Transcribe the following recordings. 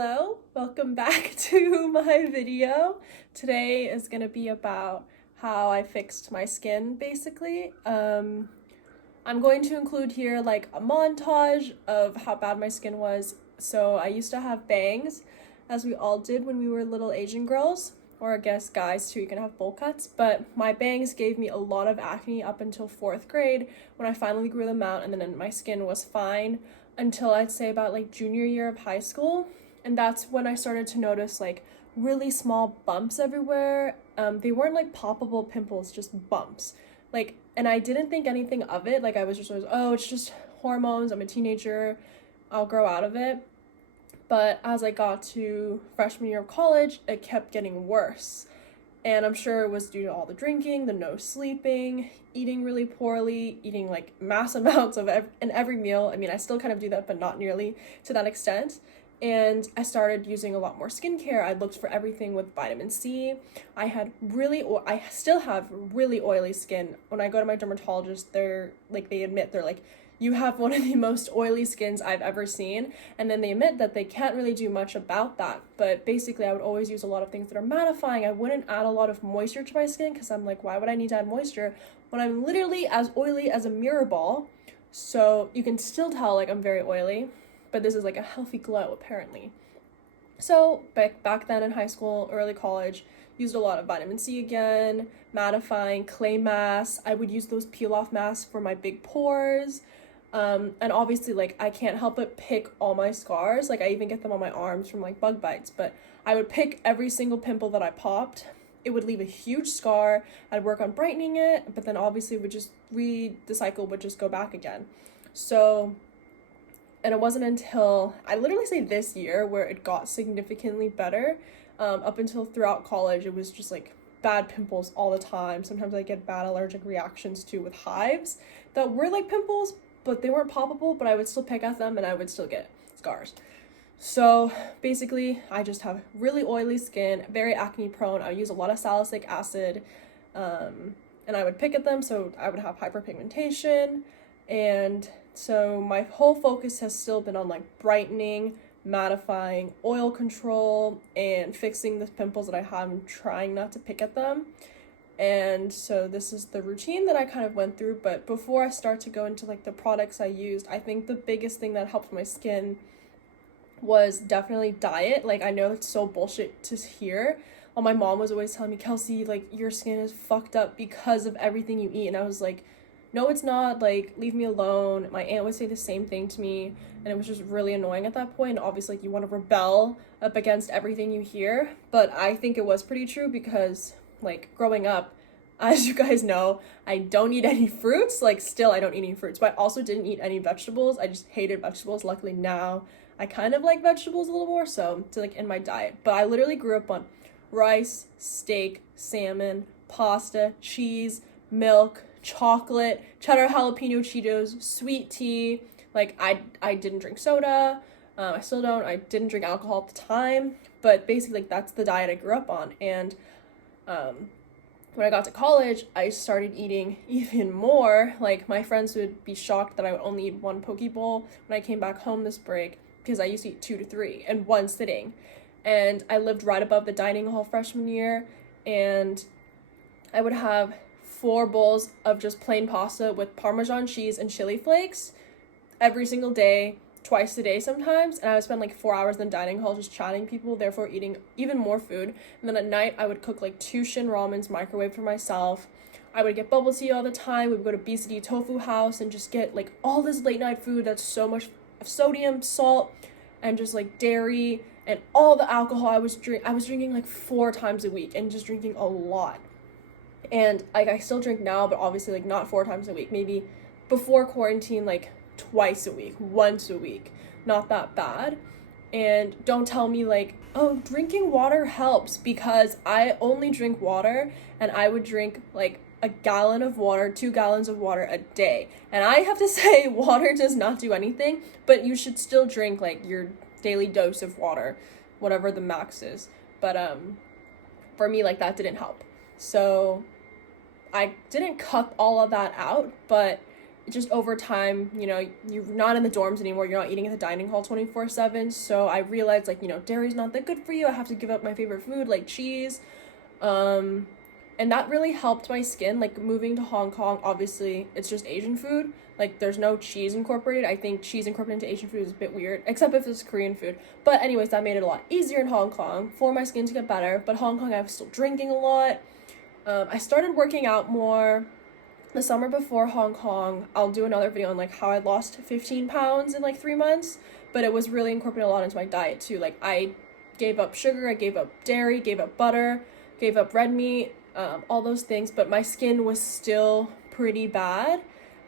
Hello, welcome back to my video. Today is going to be about how I fixed my skin, basically. I'm going to include here like a montage of how bad my skin was. So I used to have bangs, as we all did when we were little Asian girls, or I guess guys too, you can have bowl cuts, but my bangs gave me a lot of acne up until 4th grade when I finally grew them out, and then my skin was fine until I'd say about like junior year of high school. And that's when I started to notice like really small bumps everywhere. They weren't like poppable pimples, just bumps. And I didn't think anything of it. Like I was just always, oh, it's just hormones. I'm a teenager. I'll grow out of it. But as I got to freshman year of college, it kept getting worse. And I'm sure it was due to all the drinking, the no sleeping, eating really poorly, eating like mass amounts of in every meal. I mean, I still kind of do that, but not nearly to that extent. And I started using a lot more skincare. I looked for everything with vitamin C. I still have really oily skin. When I go to my dermatologist, they admit, they're like, you have one of the most oily skins I've ever seen. And then they admit that they can't really do much about that. But basically, I would always use a lot of things that are mattifying. I wouldn't add a lot of moisture to my skin because I'm like, why would I need to add moisture when I'm literally as oily as a mirror ball? So you can still tell like I'm very oily, but this is like a healthy glow apparently. So back then in high school, early college, used a lot of vitamin C again, mattifying, clay masks. I would use those peel off masks for my big pores. And obviously like I can't help but pick all my scars. Like I even get them on my arms from like bug bites, but I would pick every single pimple that I popped. It would leave a huge scar. I'd work on brightening it, but then obviously the cycle would just go back again. So, and it wasn't until I literally say this year where it got significantly better. Up until throughout college, it was just like bad pimples all the time. Sometimes I get bad allergic reactions too with hives that were like pimples, but they weren't poppable, but I would still pick at them and I would still get scars. So basically, I just have really oily skin, very acne prone. I use a lot of salicylic acid, and I would pick at them, so I would have hyperpigmentation. And so my whole focus has still been on like brightening, mattifying, oil control, and fixing the pimples that I have and trying not to pick at them. And so this is the routine that I kind of went through. But before I start to go into like the products I used, I think the biggest thing that helped my skin was definitely diet. Like I know it's so bullshit to hear. Well, my mom was always telling me, Kelsey, like your skin is fucked up because of everything you eat. And I was like, no, it's not. Like, leave me alone. My aunt would say the same thing to me, and it was just really annoying at that point. And obviously, like, you want to rebel up against everything you hear. But I think it was pretty true because like growing up, as you guys know, I don't eat any fruits. Like still I don't eat any fruits, but I also didn't eat any vegetables. I just hated vegetables. Luckily now I kind of like vegetables a little more, so it's like in my diet. But I literally grew up on rice, steak, salmon, pasta, cheese, milk, chocolate, cheddar jalapeno Cheetos, sweet tea. Like I didn't drink soda. I still don't. I didn't drink alcohol at the time, but basically like that's the diet I grew up on. And when I got to college, I started eating even more. Like my friends would be shocked that I would only eat one poke bowl when I came back home this break because I used to eat 2 to 3 in one sitting. And I lived right above the dining hall freshman year, and I would have 4 bowls of just plain pasta with Parmesan cheese and chili flakes every single day, twice a day sometimes, and I would spend like 4 hours in the dining hall just chatting people, therefore eating even more food. And then at night I would cook like 2 shin ramens, microwave for myself. I would get bubble tea all the time. We would go to BCD Tofu House and just get like all this late night food that's so much sodium, salt, and just like dairy and all the alcohol. I was drinking like 4 times a week and just drinking a lot. And like I still drink now, but obviously like not 4 times a week. Maybe before quarantine, like twice a week, once a week, not that bad. And don't tell me like, oh, drinking water helps, because I only drink water, and I would drink like a gallon of water, 2 gallons of water a day. And I have to say, water does not do anything, but you should still drink like your daily dose of water, whatever the max is. But for me, like that didn't help. So I didn't cut all of that out, but just over time, you know, you're not in the dorms anymore, you're not eating at the dining hall 24/7. So I realized, like, you know, dairy's not that good for you. I have to give up my favorite food, like cheese. And that really helped my skin. Like, moving to Hong Kong, obviously it's just Asian food, like there's no cheese incorporated. I think cheese incorporated into Asian food is a bit weird, except if it's Korean food. But anyways, that made it a lot easier in Hong Kong for my skin to get better. But Hong Kong, I was still drinking a lot. I started working out more the summer before Hong Kong. I'll do another video on like how I lost 15 pounds in like 3 months, but it was really incorporating a lot into my diet too. Like, I gave up sugar, I gave up dairy, gave up butter, gave up red meat, all those things, but my skin was still pretty bad.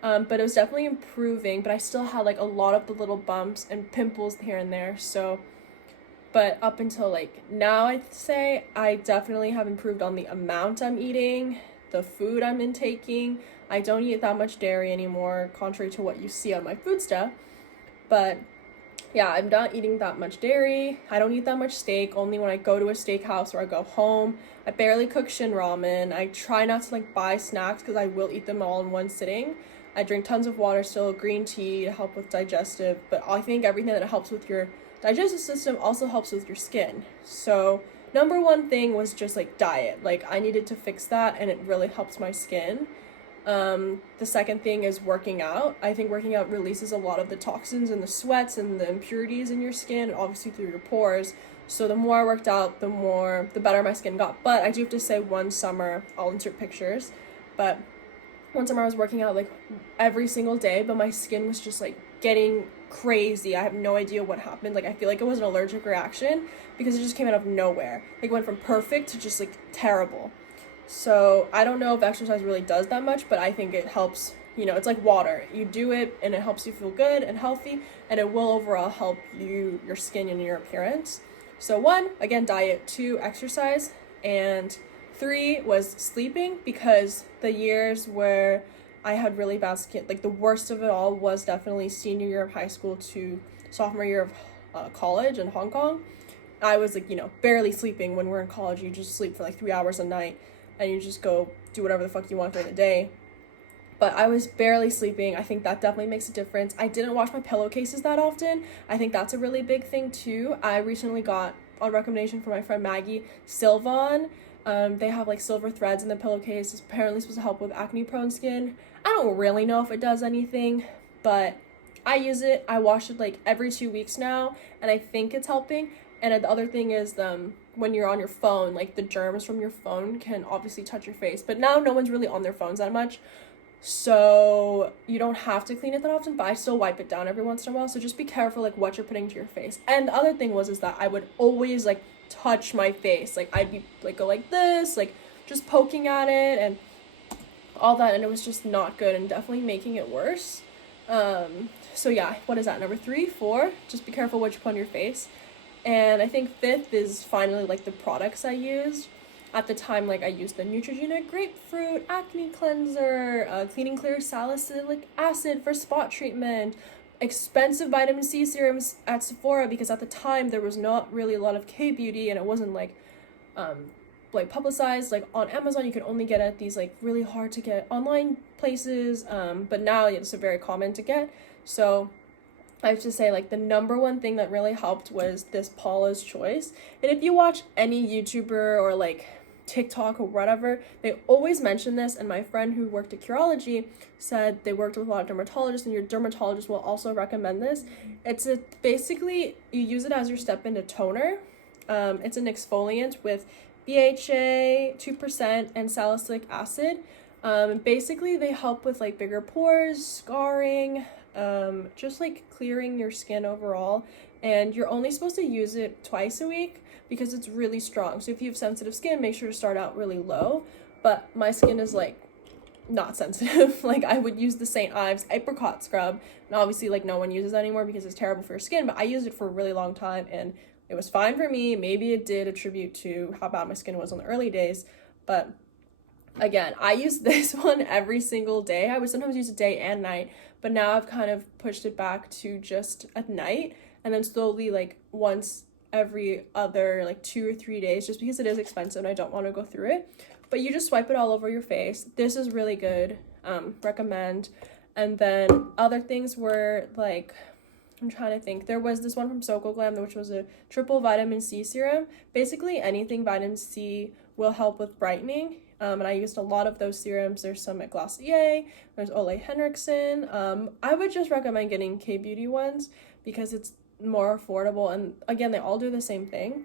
But it was definitely improving, but I still had like a lot of the little bumps and pimples here and there. So, but up until like now, I'd say I definitely have improved on the amount I'm eating, the food I'm intaking. I don't eat that much dairy anymore, contrary to what you see on my food stuff. But yeah, I'm not eating that much dairy. I don't eat that much steak, only when I go to a steakhouse or I go home. I barely cook shin ramen. I try not to like buy snacks because I will eat them all in one sitting. I drink tons of water still, green tea to help with digestive, but I think everything that helps with your digestive system also helps with your skin. So number one thing was just like diet. Like, I needed to fix that, and it really helps my skin. The second thing is working out. I think working out releases a lot of the toxins and the sweats and the impurities in your skin, obviously through your pores. So the more I worked out, the better my skin got. But I do have to say, one summer, I'll insert pictures, but one summer I was working out like every single day, but my skin was just like getting crazy. I have no idea what happened. Like, I feel like it was an allergic reaction because it just came out of nowhere. Like, went from perfect to just like terrible. So I don't know if exercise really does that much, but I think it helps. You know, it's like water. You do it and it helps you feel good and healthy, and it will overall help you, your skin and your appearance. So 1, again, diet. 2, exercise. And 3 was sleeping, because the years where I had really bad skin, like the worst of it all was definitely senior year of high school to sophomore year of college in Hong Kong. I was like, you know, barely sleeping. When we're in college, you just sleep for like 3 hours a night and you just go do whatever the fuck you want during the day. But I was barely sleeping. I think that definitely makes a difference. I didn't wash my pillowcases that often. I think that's a really big thing too. I recently got, on recommendation from my friend Maggie, Sylvan. They have like silver threads in the pillowcase. It's apparently supposed to help with acne prone skin. I don't really know if it does anything, but I use it. I wash it like every 2 weeks now, and I think it's helping. And the other thing is, when you're on your phone, like the germs from your phone can obviously touch your face, but now no one's really on their phones that much, so you don't have to clean it that often, but I still wipe it down every once in a while. So just be careful like what you're putting to your face. And the other thing is that I would always like touch my face. Like, I'd be like, go like this, like just poking at it and all that, and it was just not good and definitely making it worse. So yeah, what is that, number 3, 4? Just be careful what you put on your face. And I think 5th is finally like the products I used. At the time, like, I used the Neutrogena grapefruit acne cleanser, cleaning clear salicylic acid for spot treatment, expensive vitamin C serums at Sephora, because at the time there was not really a lot of K-beauty, and it wasn't like publicized. Like on Amazon, you could only get it at these like really hard to get online places, but now it's very common to get. So I have to say, like, the number one thing that really helped was this Paula's Choice. And if you watch any YouTuber or like TikTok or whatever, they always mention this. And my friend who worked at Curology said they worked with a lot of dermatologists, and your dermatologist will also recommend this. Basically, you use it as your step into toner. It's an exfoliant with BHA, 2%, and salicylic acid. Basically, they help with like bigger pores, scarring, just like clearing your skin overall. And you're only supposed to use it twice a week because it's really strong. So if you have sensitive skin, make sure to start out really low. But my skin is like not sensitive. Like, I would use the St. Ives apricot scrub, and obviously like no one uses that anymore because it's terrible for your skin, but I used it for a really long time and it was fine for me. Maybe it did attribute to how bad my skin was in the early days, but again, I use this one every single day. I would sometimes use it day and night, but now I've kind of pushed it back to just at night, and then slowly like once every other like 2 or 3 days, just because it is expensive and I don't want to go through it. But you just swipe it all over your face. This is really good. Recommend. And then other things were like, I'm trying to think. There was this one from Glam, which was a triple vitamin C serum. Basically, anything vitamin C will help with brightening. And I used a lot of those serums. There's some at Glossier. There's Ole Henriksen. I would just recommend getting K-Beauty ones because it's more affordable. And again, they all do the same thing.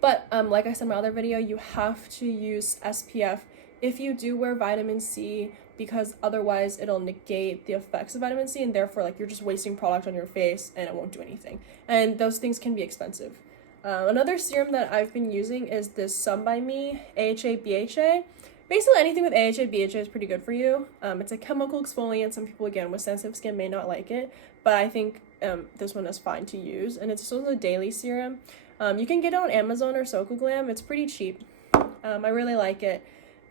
But like I said in my other video, you have to use SPF if you do wear vitamin C, because otherwise it'll negate the effects of vitamin C, and therefore like you're just wasting product on your face and it won't do anything. And those things can be expensive. Another serum that I've been using is this Sun by Me AHA BHA. Basically anything with AHA BHA is pretty good for you. It's a chemical exfoliant. Some people, again, with sensitive skin may not like it, but I think this one is fine to use. And it's also a daily serum. You can get it on Amazon or Glam. It's pretty cheap. I really like it.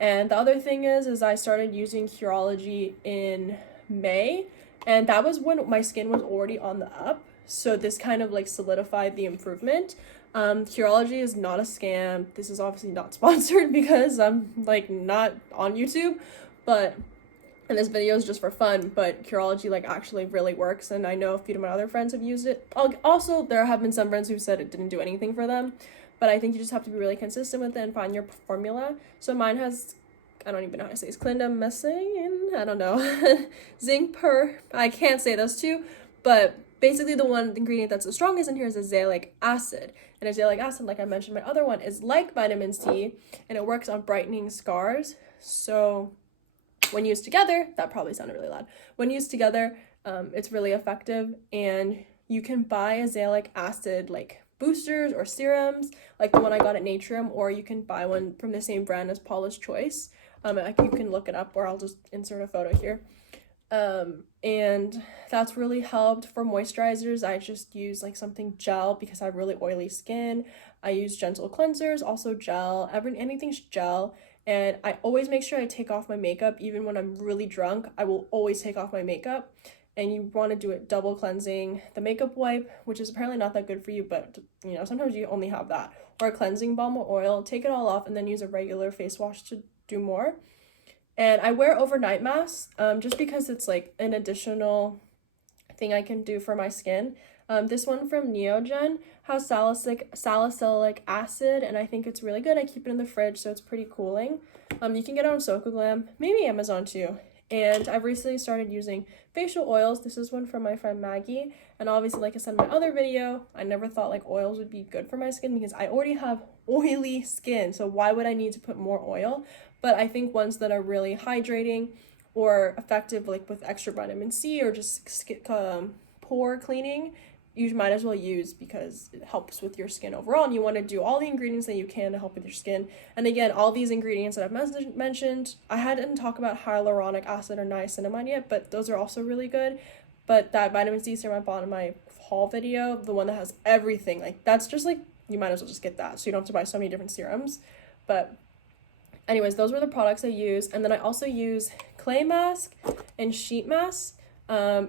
And the other thing is I started using Curology in May, and that was when my skin was already on the up. So this kind of like solidified the improvement. Curology is not a scam. This is obviously not sponsored because I'm like not on YouTube, and this video is just for fun, but Curology like actually really works, and I know a few of my other friends have used it. Also, there have been some friends who said it didn't do anything for them, but I think you just have to be really consistent with it and find your formula. So mine has, I don't even know how to say it, it's clindamycin, I don't know, zinc I can't say those two, but basically the one ingredient that's the strongest in here is azelaic acid. And azelaic acid, like I mentioned, my other one is like vitamin C, and it works on brightening scars. So when used together, that probably sounded really loud. When used together, it's really effective, and you can buy azelaic acid like boosters or serums, like the one I got at Naturium, or you can buy one from the same brand as Paula's Choice. You can look it up, or I'll just insert a photo here. And that's really helped. For moisturizers, I just use like something gel because I have really oily skin. I use gentle cleansers, also gel, anything's gel. And I always make sure I take off my makeup. Even when I'm really drunk, I will always take off my makeup. And you want to do it double cleansing. The makeup wipe, which is apparently not that good for you, but you know, sometimes you only have that. Or a cleansing balm or oil. Take it all off and then use a regular face wash to do more. And I wear overnight masks just because it's like an additional thing I can do for my skin. This one from Neogen has salicylic acid, and I think it's really good. I keep it in the fridge, so it's pretty cooling. You can get it on Glam, maybe Amazon too. And I've recently started using facial oils. This is one from my friend Maggie. And obviously, like I said in my other video, I never thought like oils would be good for my skin because I already have oily skin. So why would I need to put more oil? But I think ones that are really hydrating or effective, like with extra vitamin C or just pore cleaning, you might as well use because it helps with your skin overall, and you want to do all the ingredients that you can to help with your skin. And again, all these ingredients that I've mentioned, I hadn't talked about hyaluronic acid or niacinamide yet, but those are also really good. But that vitamin C serum I bought in my haul video, the one that has everything, like that's just like, you might as well just get that so you don't have to buy so many different serums. But anyways, those were the products I use. And then I also use clay mask and sheet mask.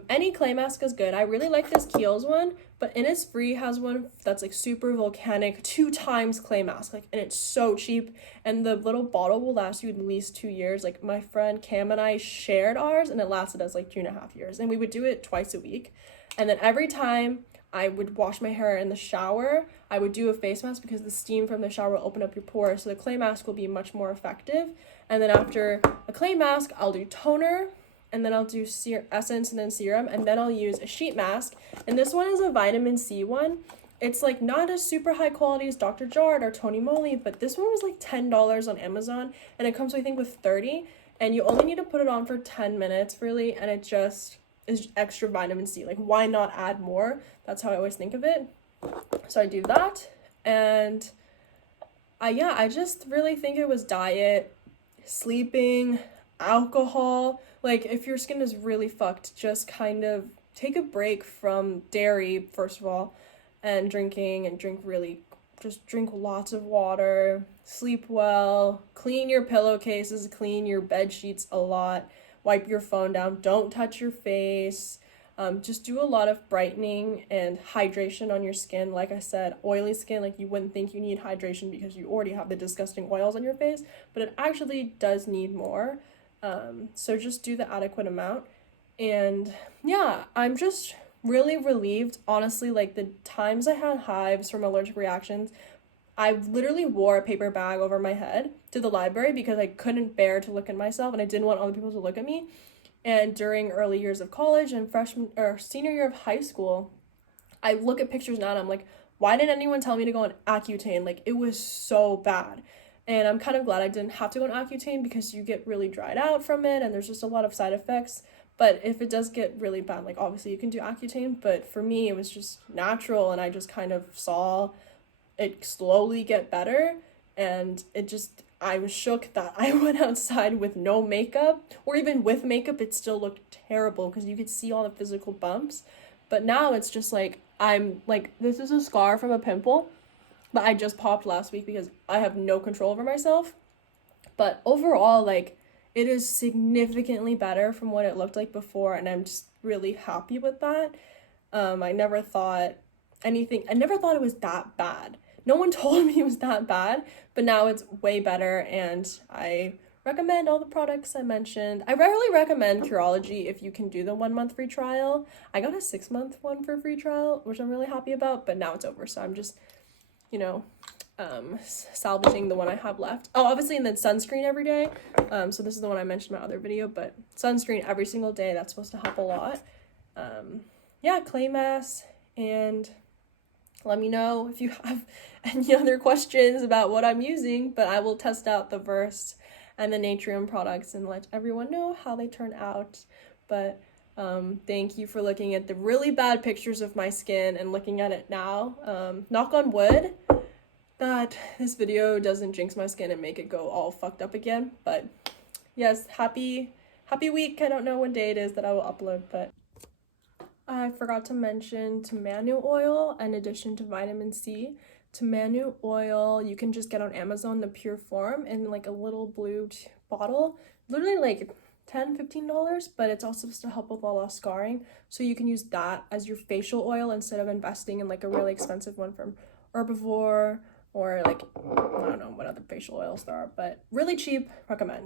Any clay mask is good. I really like this Kiehl's one, but Innisfree has one that's like super volcanic 2 times clay mask, like, and it's so cheap, and the little bottle will last you at least 2 years. Like my friend Cam and I shared ours, and it lasted us like 2.5 years, and we would do it twice a week. And then every time I would wash my hair in the shower, I would do a face mask because the steam from the shower will open up your pores, so the clay mask will be much more effective. And then after a clay mask, I'll do toner, and then I'll do essence and then serum, and then I'll use a sheet mask. And this one is a vitamin C one. It's like not as super high quality as Dr. Jart or Tony Moly, but this one was like $10 on Amazon, and it comes, I think, with 30, and you only need to put it on for 10 minutes really, and it just is extra vitamin C. Like, why not add more? That's how I always think of it. So I do that, and I just really think it was diet, sleeping, alcohol. Like, if your skin is really fucked, just kind of take a break from dairy, first of all, and drinking, and drink lots of water, sleep well, clean your pillowcases, clean your bed sheets a lot, wipe your phone down, don't touch your face, just do a lot of brightening and hydration on your skin. Like I said, oily skin, like you wouldn't think you need hydration because you already have the disgusting oils on your face, but it actually does need more. So just do the adequate amount. And yeah, I'm just really relieved. Honestly, like the times I had hives from allergic reactions, I literally wore a paper bag over my head to the library because I couldn't bear to look at myself and I didn't want other people to look at me. And during early years of college and freshman or senior year of high school, I look at pictures now and I'm like, why didn't anyone tell me to go on Accutane? Like, it was so bad. And I'm kind of glad I didn't have to go on Accutane because you get really dried out from it and there's just a lot of side effects. But if it does get really bad, like, obviously you can do Accutane. But for me, it was just natural and I just kind of saw it slowly get better. And I was shook that I went outside with no makeup, or even with makeup, it still looked terrible because you could see all the physical bumps. But now it's just like, I'm like, this is a scar from a pimple, but I just popped last week because I have no control over myself. But overall, like, it is significantly better from what it looked like before, and I'm just really happy with that. I never thought it was that bad. No one told me it was that bad, but now it's way better, and I recommend all the products I mentioned. I rarely recommend Curology if you can do the 1 month free trial. I got a 6 month one for free trial, which I'm really happy about, but now it's over, so I'm just, you know, salvaging the one I have left. Oh, obviously, and then sunscreen every day. So this is the one I mentioned in my other video, but sunscreen every single day, that's supposed to help a lot. Yeah, clay mask, and let me know if you have any other questions about what I'm using, but I will test out the Versed and the Natrium products and let everyone know how they turn out. But thank you for looking at the really bad pictures of my skin and looking at it now. Knock on wood that this video doesn't jinx my skin and make it go all fucked up again. But yes, happy week. I don't know what day it is that I will upload, but I forgot to mention Tamanu oil in addition to vitamin C. Tamanu oil you can just get on Amazon, the pure form, in like a little blue bottle, literally like $10-15, but it's also supposed to help with a lot of scarring, so you can use that as your facial oil instead of investing in like a really expensive one from Herbivore or like, I don't know what other facial oils there are, but really cheap, recommend.